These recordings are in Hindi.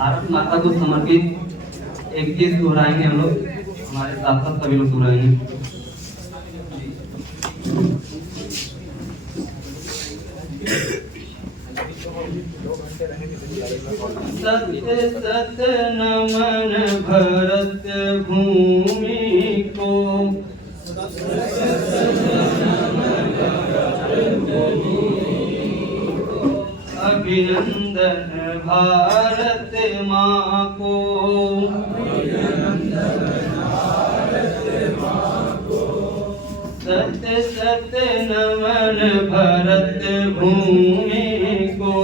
भारत माता को समर्पित एक गीत दोहराएंगे हम लोग, हमारे साथ साथ सभी लोग दोहराएंगे। सत्य सत्य नमन भरत भूमि को, अभिनंदन भारत माँ को, सत्य सत्य नमन भरत भूमि को,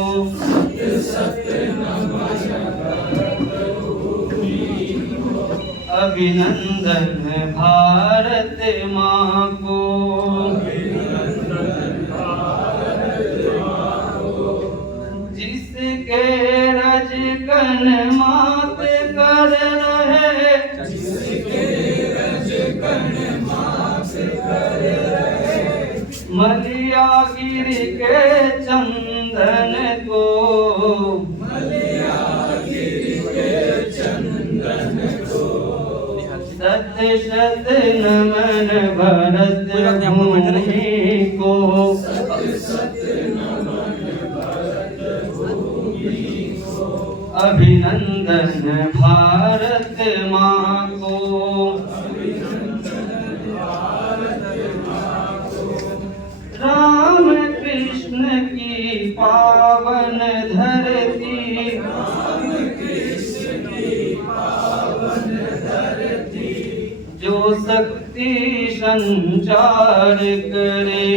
अभिनंदन भारत माँ को, जिसके रजकन मात कर रहे, मलिया गिर के चंदन को, सत्य सत्य नमन भरत भूमि को, अभिनंदन भारत माँ को, राम कृष्ण की पावन धरती, जो शक्ति संचार करे,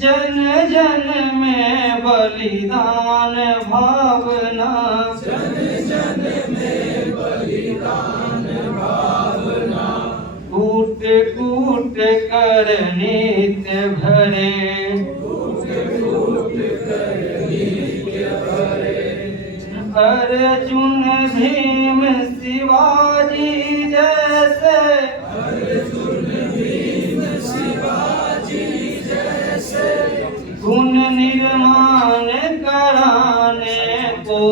जन जन में बलिदान भावना, कूट कूट कर नित्य भरे, अर्जुन भीम शिवाजी जैसे, गुण निर्माण कराने को,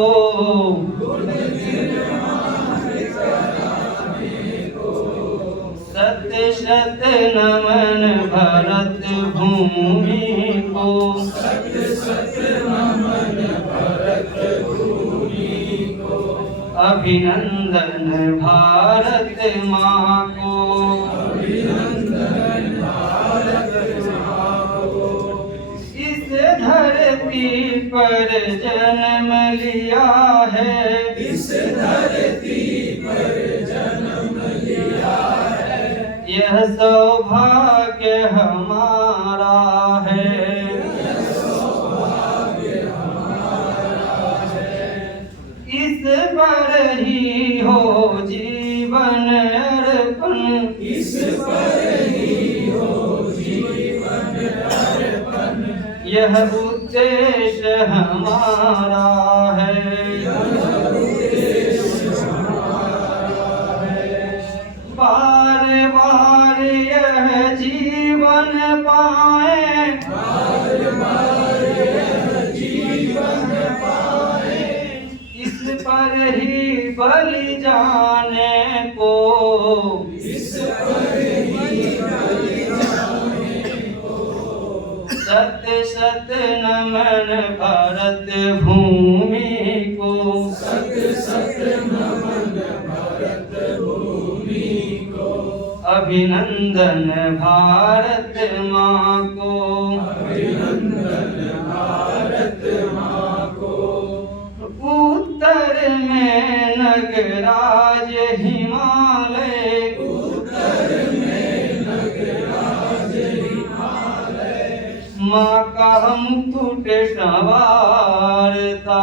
सत्य सत्य नमन भरत भूमि को, अभिनंदन भारत माँ को, इस धरती पर जन्म लिया है, यह सौभाग्य हमारा है, इस पर ही हो जीवन अर्पण, यह उद्देश्य हमारा है, बार बार यह जीवन पाए, इस पर ही बलि जाने को, सत्य सत्य नमन भारत भूमि को, अभिनंदन भारत माँ को, उत्तर में नगराज हिमालय, माँ का मुकुट संवारता,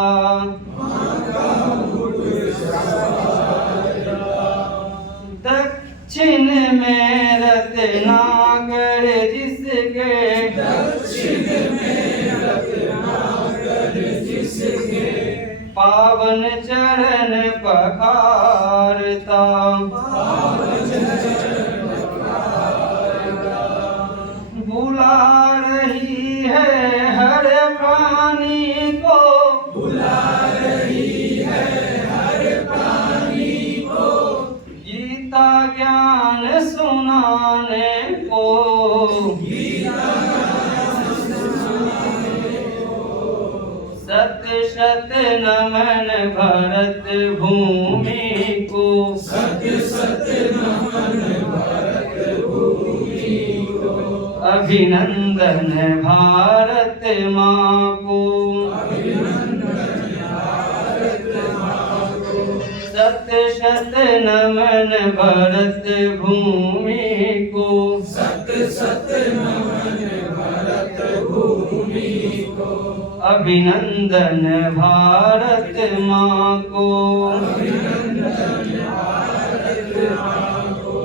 दक्षिण में रत्नाकर जिसके, पावन चरण पखारता, बुला रही है हर शत नमन भरत भूमि को, सत सत नमन भरत भूमि को, अभिनंदन भारत माँ को, अभिनंदन भारत माँ को, सत शत नमन भरत भूमि को, सत सत नमन भरत भूमि को, अभिनंदन भारत माँ को, अभिनंदन भारत माँ को,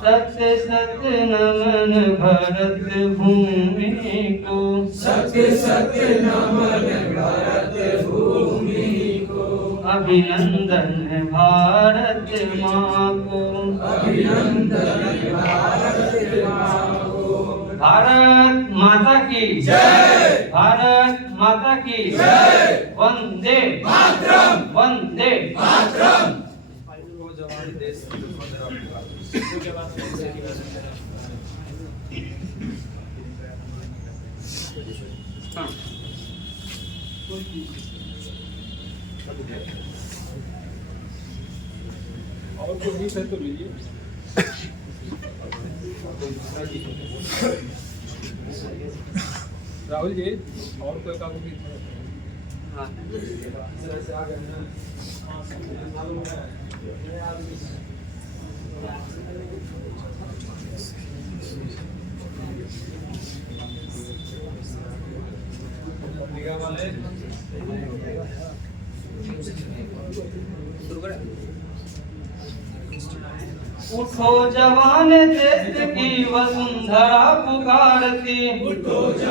सत सत नमन भरत भूमि को, सत सत नमन भरत भूमि को, अभिनंदन भारत माँ को, अभिनंदन भारत माँ को। भारत माता की जय, भारत माता की जय, वंदे मातरम, वंदे मातरम। और कोई गीत है तो लीजिए। राहुल जी और कोई का गीत है? हाँ। उठो जवान देश की वसुंधरा पुकारती, उठो